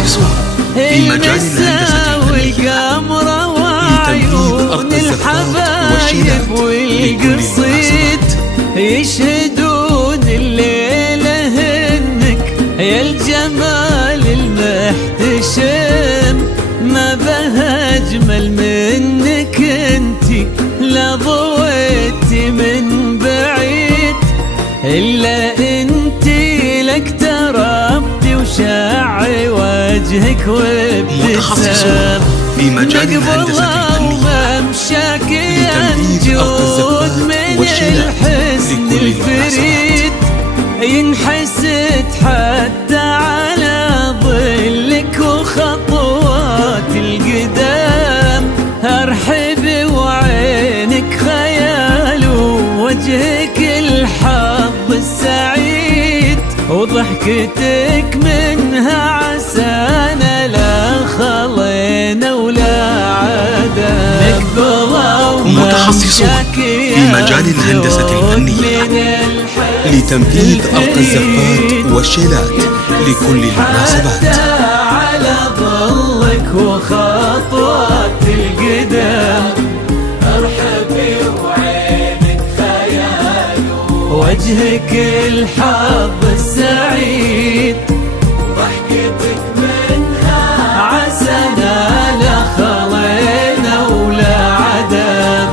متخصصون في مجال الهندسة الفنية لتنفيذ أرض الزفات والشيلات لكل المناسبات. يشهدون الليلة هنك يا الجمال المحتشم، ما بها أجمل منك انتي، لا ضويتي من بعيد إلا انتي لك تربتي وشاعي وجهك متخصصون في مجال الهندسة الفنية لتنفيذ أرض الزفات والشيلات لكل المناسبات. ينحسد حتى على ظلك وخطوات القدام، ارحب وعينك خيال ووجهك الحظ السعيد، وضحكتك منها عسانا لا خلينا ولا عدم. متخصصون في مجال الهندسة الفنية لتنفيذ أرض الزفات والشيلات لكل المناسبات. على ظلك وخطوات القدام، ارحبي وعينك خيال وجهك الحظ السعيد، ضحكتك منها عسانا لا خلينا ولا عدم.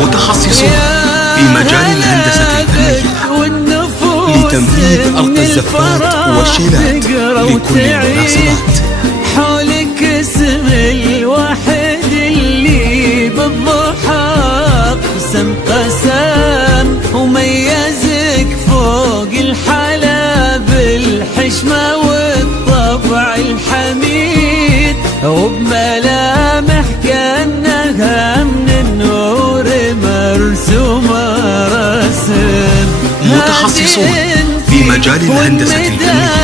متخصصون في مجال الهندسة الفنية لتنفيذ أرض الزفات والشيلات لكل المناسبات. حولك اسم الواحد اللي بالضحى قسم وميزك فوق الحلا بالحشمة والطبع الحميد، وبملامح كأنها من النور مرسومة رسم. متخصصون في مجال الهندسة الفنية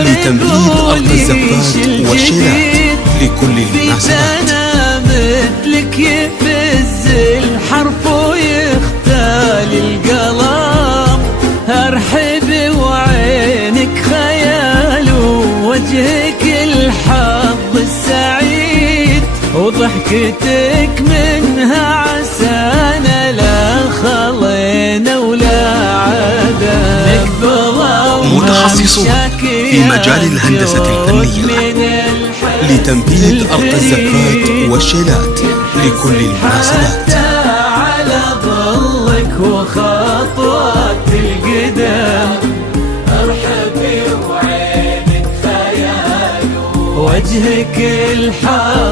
لتنفيذ أرض الزفات والشيلات لكل المناسبات. مثلك يفز الحرف ويختال القلم، ارحب وعينك خيال ووجهك الحظ السعيد، وضحكتك منها عسانا لا خلينا ولا عدم. متخصصون في مجال الهندسة الفنية لتنفيذ أرض الزفات والشيلات لكل المناسبات. على ظلك وخطوات القدام، ارحبي وعينك خيال وجهك الحظ